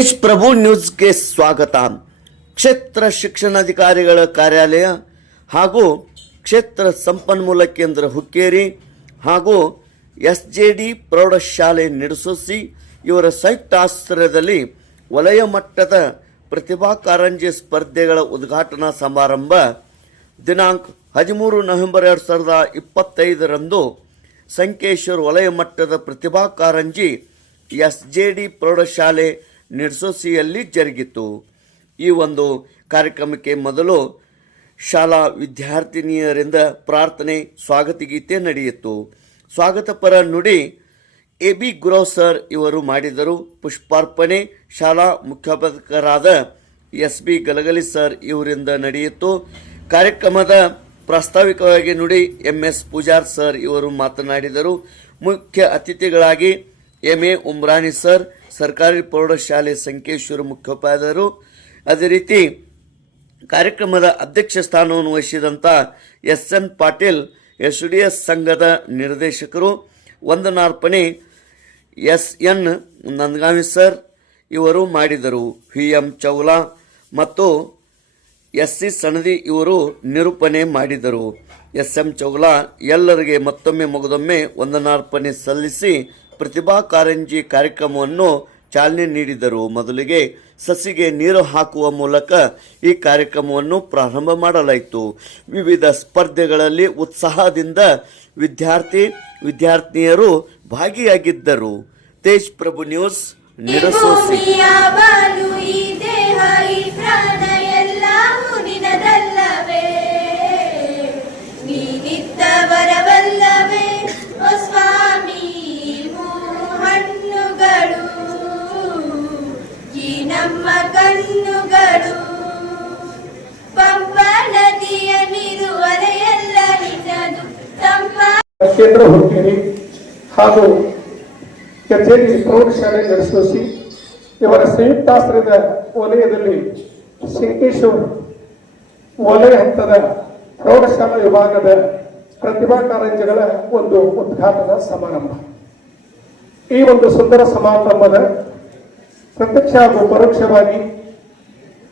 ತೇಜ್ ಪ್ರಭು ನ್ಯೂಸ್ಗೆ ಸ್ವಾಗತ. ಕ್ಷೇತ್ರ ಶಿಕ್ಷಣಾಧಿಕಾರಿಗಳ ಕಾರ್ಯಾಲಯ ಹಾಗೂ ಕ್ಷೇತ್ರ ಸಂಪನ್ಮೂಲ ಕೇಂದ್ರ ಹುಕ್ಕೇರಿ ಹಾಗೂ ಎಸ್ ಜೆ ಡಿ ಪ್ರೌಢಶಾಲೆ ನಿಡಸೋಸಿ ಇವರ ಸಂಯುಕ್ತ ಆಶ್ರಯದಲ್ಲಿ ವಲಯ ಮಟ್ಟದ ಪ್ರತಿಭಾ ಕಾರಂಜಿ ಸ್ಪರ್ಧೆಗಳ ಉದ್ಘಾಟನಾ ಸಮಾರಂಭ ದಿನಾಂಕ ಹದಿಮೂರು ನವೆಂಬರ್ ಎರಡು ಸಾವಿರದ ಇಪ್ಪತ್ತೈದರಂದು ಸಂಕೇಶ್ವರ್ ವಲಯ ಮಟ್ಟದ Pratibha Karanji S J D ಪ್ರೌಢಶಾಲೆ ನಿರ್ಸೋಸಿಯಲ್ಲಿ ಜರುಗಿತು. ಈ ಒಂದು ಕಾರ್ಯಕ್ರಮಕ್ಕೆ ಮೊದಲು ಶಾಲಾ ವಿದ್ಯಾರ್ಥಿನಿಯರಿಂದ ಪ್ರಾರ್ಥನೆ, ಸ್ವಾಗತ ಗೀತೆ ನಡೆಯಿತು. ಸ್ವಾಗತ ಪರ ನುಡಿ ಎ ಬಿ ಗುರವ್ ಸರ್ ಇವರು ಮಾಡಿದರು. ಪುಷ್ಪಾರ್ಪಣೆ, ಶಾಲಾ ಮುಖ್ಯಾಧ್ಯಾಪಕರಾದ ಎಸ್ ಬಿ ಗಲಗಲಿ ಸರ್ ಇವರಿಂದ ನಡೆಯಿತು. ಕಾರ್ಯಕ್ರಮದ ಪ್ರಾಸ್ತಾವಿಕವಾಗಿ ನುಡಿ ಎಂ ಎಸ್ ಪೂಜಾರ್ ಸರ್ ಇವರು ಮಾತನಾಡಿದರು. ಮುಖ್ಯ ಅತಿಥಿಗಳಾಗಿ ಎಂ ಎ ಉಮ್ರಾನಿ ಸರ್ ಸರ್ಕಾರಿ ಪ್ರೌಢಶಾಲೆ ಸಂಕೇಶ್ವರ ಮುಖ್ಯೋಪಾಧ್ಯಾಯರು. ಅದೇ ರೀತಿ ಕಾರ್ಯಕ್ರಮದ ಅಧ್ಯಕ್ಷ ಸ್ಥಾನವನ್ನು ವಹಿಸಿದಂಥ S N Patil, S D S ಸಂಘದ ನಿರ್ದೇಶಕರು. ವಂದನಾರ್ಪಣೆ ಎಸ್ ಎನ್ ನಂದಗಾವಿ ಸರ್ ಇವರು ಮಾಡಿದರು. ವಿ ಎಂ ಚೌಲಾ ಮತ್ತು ಎಸ್ ಸಿ ಸಣದಿ ಇವರು ನಿರೂಪಣೆ ಮಾಡಿದರು. ಎಸ್ ಎಂ ಚೌಲಾ ಎಲ್ಲರಿಗೆ ಮತ್ತೊಮ್ಮೆ ಮುಗದೊಮ್ಮೆ ವಂದನಾರ್ಪಣೆ ಸಲ್ಲಿಸಿ ಪ್ರತಿಭಾ ಕಾರಂಜಿ ಕಾರ್ಯಕ್ರಮವನ್ನು ಚಾಲನೆ ನೀಡಿದರು. ಮೊದಲಿಗೆ ಸಸಿಗೆ ನೀರು ಹಾಕುವ ಮೂಲಕ ಈ ಕಾರ್ಯಕ್ರಮವನ್ನು ಪ್ರಾರಂಭ ಮಾಡಲಾಯಿತು. ವಿವಿಧ ಸ್ಪರ್ಧೆಗಳಲ್ಲಿ ಉತ್ಸಾಹದಿಂದ ವಿದ್ಯಾರ್ಥಿ, ವಿದ್ಯಾರ್ಥಿನಿಯರು ಭಾಗಿಯಾಗಿದ್ದರು. ತೇಜ್ ಪ್ರಭು ನ್ಯೂಸ್, ನಿರಸೋಸಿ. ಕೇಂದ್ರ ಹುಕ್ಕೇರಿ ಹಾಗೂ ಕಚೇರಿ ಪ್ರೌಢಶಾಲೆ ನಡೆಸೋಸಿ ಇವರ ಸಂಯುಕ್ತಾಶ್ರಯದ ವಲಯದಲ್ಲಿ ಸಿಂಕೇಶ್ವರ್ ವಲಯ ಹಂತದ ಪ್ರೌಢಶಾಲಾ ವಿಭಾಗದ ಪ್ರತಿಭಾ ಕಾರಂಜಿಗಳ ಒಂದು ಉದ್ಘಾಟನಾ ಸಮಾರಂಭ. ಈ ಒಂದು ಸುಂದರ ಸಮಾರಂಭದ ಪ್ರತ್ಯಕ್ಷ ಹಾಗೂ ಪರೋಕ್ಷವಾಗಿ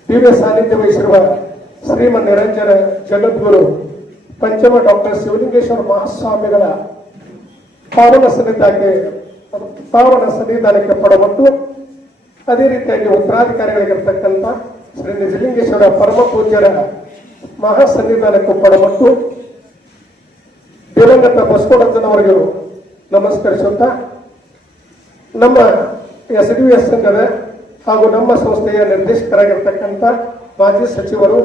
ದಿವ್ಯ ಸಾನ್ನಿಧ್ಯ ವಹಿಸಿರುವ ಶ್ರೀಮನ್ ನಿರಂಜನ ಜಗದ್ಗುರು ಪಂಚಮ ಡಾಕ್ಟರ್ ಶಿವಲಿಂಗೇಶ್ವರ ಮಹಾಸ್ವಾಮಿಗಳ ಪಾವನ ಸನ್ನಿಧಾನಕ್ಕೆ ಪಾವನ ಸನ್ನಿಧಾನಕ್ಕೆ ಪಡಬಟ್ಟು ಅದೇ ರೀತಿಯಾಗಿ ಉತ್ತರಾಧಿಕಾರಿಗಳಿಗಿರ್ತಕ್ಕಂಥ ಶ್ರೀ ನಿಜಲಿಂಗೇಶ್ವರ ಪರಮ ಪೂಜ್ಯರ ಮಹಾ ಸನ್ನಿಧಾನಕ್ಕೆ ಪಡಬಟ್ಟು ದಿವಂಗತ ಬಸವಣ್ಣನವರಿಗೆ ನಮಸ್ಕರಿಸುತ್ತಾ, ನಮ್ಮ ಎಸ್ ಡಿ ಎಸ್ ಸಂಘದ ಹಾಗೂ ನಮ್ಮ ಸಂಸ್ಥೆಯ ನಿರ್ದೇಶಕರಾಗಿರ್ತಕ್ಕಂಥ ಮಾಜಿ ಸಚಿವರು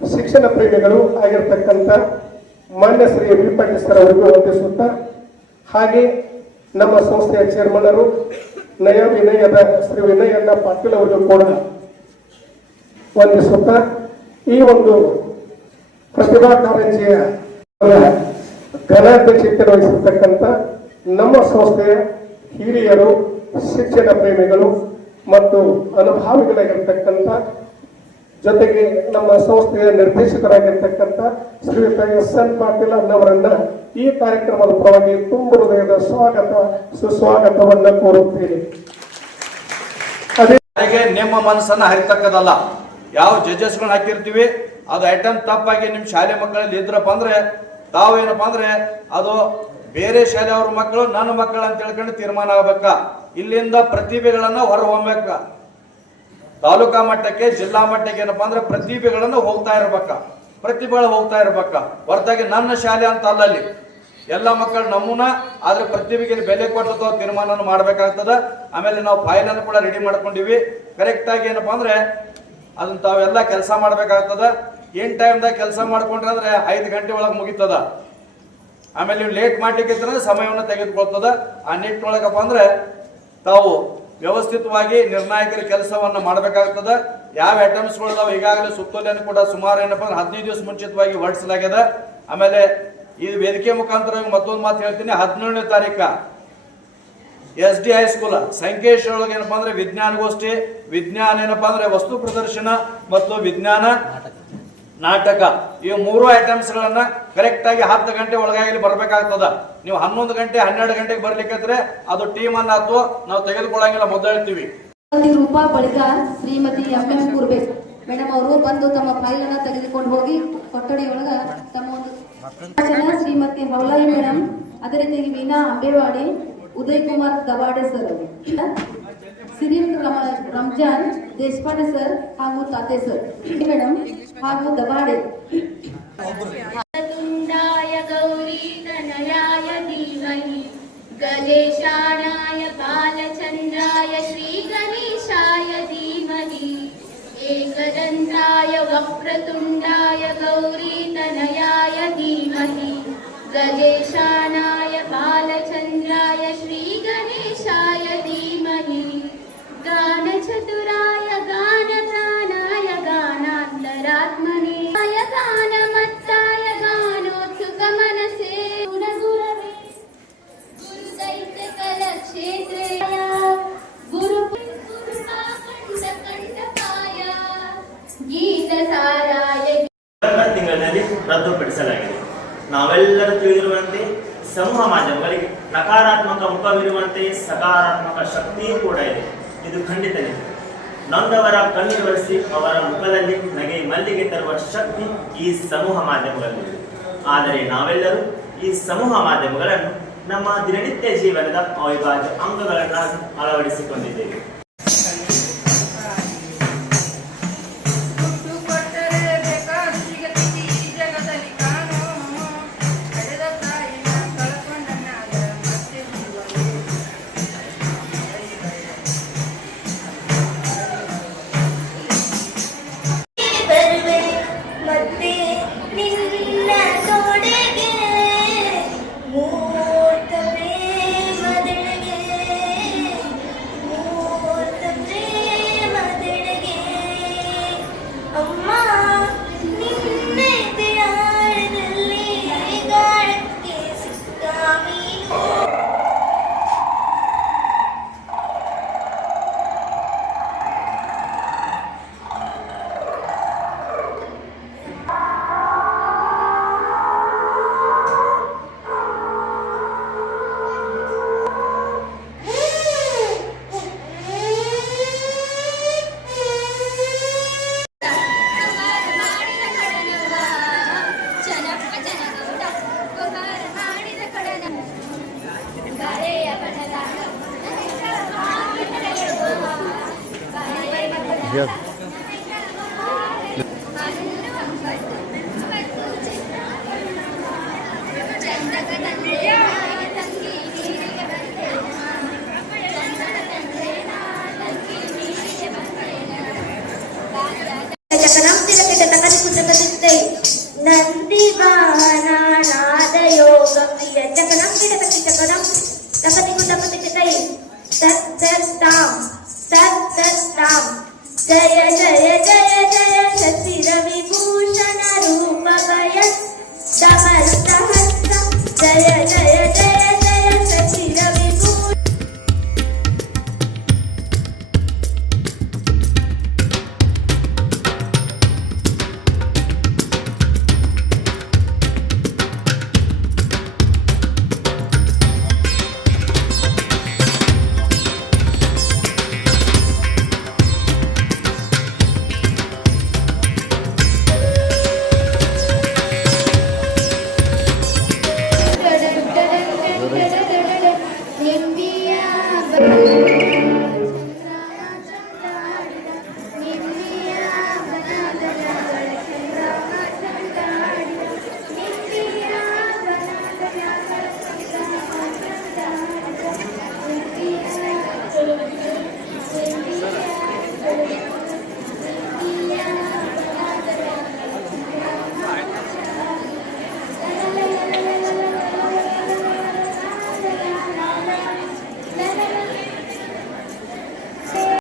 ಶಿಕ್ಷಣ ಪ್ರೇಮಿಗಳು ಆಗಿರ್ತಕ್ಕಂಥ ಮಾನ್ಯ ಶ್ರೀ ವಿ ಪಾಟೀಲ್ ಸರ್ ಅವರಿಗೂ ವಂದಿಸುತ್ತಾ ಹಾಗೆ ನಮ್ಮ ಸಂಸ್ಥೆಯ ಚೇರ್ಮನರು ನಯ ವಿನಯದ, ಶ್ರೀ ವಿನಯಣ್ಣ ಪಾಟೀಲ್ ಅವರಿಗೂ ಕೂಡ ವಂದಿಸುತ್ತಾ, ಈ ಒಂದು ಪ್ರತಿಭಾ ಕಾರಂಜಿಯ ಘನಾಧ್ಯಕ್ಷತೆ ವಹಿಸಿರ್ತಕ್ಕಂಥ ನಮ್ಮ ಸಂಸ್ಥೆಯ ಹಿರಿಯರು, ಶಿಕ್ಷಣ ಪ್ರೇಮಿಗಳು ಮತ್ತು ಅನುಭಾವಿಗಳಾಗಿರ್ತಕ್ಕಂಥ ಜೊತೆಗೆ ನಮ್ಮ ಸಂಸ್ಥೆಯ ನಿರ್ದೇಶಕರಾಗಿರ್ತಕ್ಕಂಥ ಶ್ರೀಯುತ ಎಸ್ ಎನ್ ಪಾಟೀಲ್ ಅನ್ನವರನ್ನ ಈ ಕಾರ್ಯಕ್ರಮದ ಪರವಾಗಿ ತುಂಬ ಹೃದಯದ ಸ್ವಾಗತ, ಸುಸ್ವಾಗತವನ್ನ ಕೋರುತ್ತೇನೆ. ಅದೇ ನಿಮ್ಮ ಮನಸ್ಸನ್ನ ಹರಿತಕ್ಕದಲ್ಲ. ಯಾವ ಜಡ್ಜಸ್ಗಳನ್ನ ಹಾಕಿರ್ತೀವಿ, ಅದು ಐಟಮ್ ತಪ್ಪಾಗಿ ನಿಮ್ಮ ಶಾಲೆ ಮಕ್ಕಳಲ್ಲಿ ಇದ್ರಪ್ಪ ಅಂದ್ರೆ ತಾವೇನಪ್ಪ ಅಂದ್ರೆ ಅದು ಬೇರೆ ಶಾಲೆಯವ್ರ ಮಕ್ಕಳು ನನ್ನ ಮಕ್ಕಳು ಅಂತ ಹೇಳ್ಕೊಂಡು ತೀರ್ಮಾನ ಆಗ್ಬೇಕ? ಇಲ್ಲಿಂದ ಪ್ರತಿಭೆಗಳನ್ನ ಹೊರ ಹೊಮ್ಬೇಕ ತಾಲೂಕಾ ಮಟ್ಟಕ್ಕೆ, ಜಿಲ್ಲಾ ಮಟ್ಟಕ್ಕೆ ಏನಪ್ಪಾ ಅಂದ್ರೆ ಪ್ರತಿಭೆಗಳನ್ನ ಹೋಗ್ತಾ ಇರ್ಬೇಕ. ಪ್ರತಿಭೆಗಳು ಹೋಗ್ತಾ ಇರ್ಬೇಕ. ಹೊರತಾಗಿ ನನ್ನ ಶಾಲೆ ಅಂತ ಅಲ್ಲಲ್ಲಿ ಎಲ್ಲ ಮಕ್ಕಳು ನಮ್ಮನ್ನ, ಆದ್ರೆ ಪ್ರತಿಭೆಗೆ ಬೆಲೆ ಕೊಟ್ಟು ತೀರ್ಮಾನ ಮಾಡ್ಬೇಕಾಗ್ತದ. ಆಮೇಲೆ ನಾವು ಫೈಲ್ ಅನ್ನು ಕೂಡ ರೆಡಿ ಮಾಡ್ಕೊಂಡಿವಿ. ಕರೆಕ್ಟ್ ಆಗಿ ಏನಪ್ಪಾ ಅಂದ್ರೆ ಅದನ್ನ ತಾವೆಲ್ಲ ಕೆಲಸ ಮಾಡ್ಬೇಕಾಗ್ತದ. ಏನ್ ಟೈಮ್ದಾಗ ಕೆಲಸ ಮಾಡ್ಕೊಂಡ್ರೆ ಅಂದ್ರೆ ಐದು ಗಂಟೆ ಒಳಗೆ ಮುಗಿತದ. ಆಮೇಲೆ ನೀವು ಲೇಟ್ ಮಾಡ್ಲಿಕ್ಕೆ ಸಮಯವನ್ನು ತೆಗೆದುಕೊಳ್ತದ. ಆ ನಿಟ್ಟಿನೊಳಗಪ್ಪ ಅಂದ್ರೆ ತಾವು ವ್ಯವಸ್ಥಿತವಾಗಿ ನಿರ್ಣಾಯಕರ ಕೆಲಸವನ್ನು ಮಾಡಬೇಕಾಗ್ತದ. ಯಾವ ಐಟಮ್ಸ್ಗಳು ಇದಾವೆ ಈಗಾಗಲೇ ಸುತ್ತೋಲೆಯನ್ನು ಕೂಡ ಸುಮಾರು ಏನಪ್ಪ ಅಂದ್ರೆ ಹದಿನೈದು ದಿವಸ ಮುಂಚಿತವಾಗಿ ಹೊರಡಿಸಲಾಗಿದೆ. ಆಮೇಲೆ ಈ ವೇದಿಕೆ ಮುಖಾಂತರ ಮತ್ತೊಂದು ಮಾತು ಹೇಳ್ತೀನಿ. ಹದಿನೇಳನೇ ತಾರೀಕ ಎಸ್ ಡಿ ಹೈಸ್ಕೂಲ್ ಒಳಗೆ ಏನಪ್ಪಾ ಅಂದ್ರೆ ವಿಜ್ಞಾನಗೋಷ್ಠಿ. ವಿಜ್ಞಾನ ಏನಪ್ಪಾ ಅಂದ್ರೆ ವಸ್ತು ಪ್ರದರ್ಶನ ಮತ್ತು ವಿಜ್ಞಾನ ನಾಟಕ. ಈ ಮೂರು ಐಟಮ್ಸ್ ಗಳನ್ನ ಕರೆಕ್ಟ್ ಆಗಿ ಹತ್ತು ಗಂಟೆ ಒಳಗಾಗಿ ಬರಬೇಕಾಗ್ತದ. ನೀವು ಹನ್ನೊಂದು ಗಂಟೆ, ಹನ್ನೆರಡು ಗಂಟೆಗೆ ಬರ್ಲಿಕ್ಕೆ ಅದು ಟೀಮ್ ಅನ್ನ ಅಥವಾ ನಾವು ತೆಗೆದುಕೊಳ್ಳಂಗಿಲ್ಲ ಮೊದಲು ಹೇಳ್ತೀವಿ Shrimati M M Kurbe madam ಅವರು ಬಂದು ತಮ್ಮ ಫೈಲ್ ಅನ್ನ ತೆಗೆದುಕೊಂಡು ಹೋಗಿ ಕೊಠಡಿಯೊಳಗ ತಮ್ಮ ಒಂದು ಶ್ರೀಮತಿ ಹೌಲಾಯಿ ಮೇಡಮ್, ಅದೇ ರೀತಿಯಾಗಿ ವೀಣಾ ಅಂಬೇವಾಡಿ ಉದಯ್ ಕುಮಾರ್ ದವಾಡೆ ಸರ್ ರಮ- रमजान देशपांडे सर हा गो ताते सर. मॅडम हा गो दबाडे. तुंडाय गौरी तनयाय धीमहि गणेशानाय बालचंद्राय श्री गणेशाय धीमहि एकदंताय वक्रतुंडाय गौरी तनयाय धीमही गणेशानाय बालचंद्राय श्री गणेशाय धीमहि। गानचतुराय गानप्राणाय गानान्तरात्मने गाय गानमत्ताय गानोत्सुकमनसे गुणगुरवे गुरुदैत्यकलक्षेत्रे गुरु गुरुपाखण्डकण्डकाय गीतसाराय ನವೆಂಬರ್ ತಿಂಗಳಿನಲ್ಲಿ ರದ್ದುಪಡಿಸಲಾಗಿದೆ ನಾವೆಲ್ಲರೂ ತಿಳಿದಿರುವಂತೆ ಸಮೂಹ ಮಾಧ್ಯಮಗಳಿಗೆ ನಕಾರಾತ್ಮಕ ಮುಖವಿರುವಂತೆ ಸಕಾರಾತ್ಮಕ ಶಕ್ತಿಯೂ ಕೂಡ ಇದೆ ಇದು ಖಂಡಿತ ನೊಂದವರ ಕಣ್ಣು ಒರೆಸಿ ಅವರ ಮುಖದಲ್ಲಿ ನಗೆ ಮಲ್ಲಿಗೆ ತರುವ ಶಕ್ತಿ ಈ ಸಮೂಹ ಮಾಧ್ಯಮಗಳಲ್ಲಿ. ಆದರೆ ನಾವೆಲ್ಲರೂ ಈ ಸಮೂಹ ಮಾಧ್ಯಮಗಳನ್ನು ನಮ್ಮ ದಿನನಿತ್ಯ ಜೀವನದ ಅವಿಭಾಜ್ಯ ಅಂಗಗಳನ್ನಾಗಿ ಅಳವಡಿಸಿಕೊಂಡಿದ್ದೇವೆ. 对。जय जय शक्ति रवि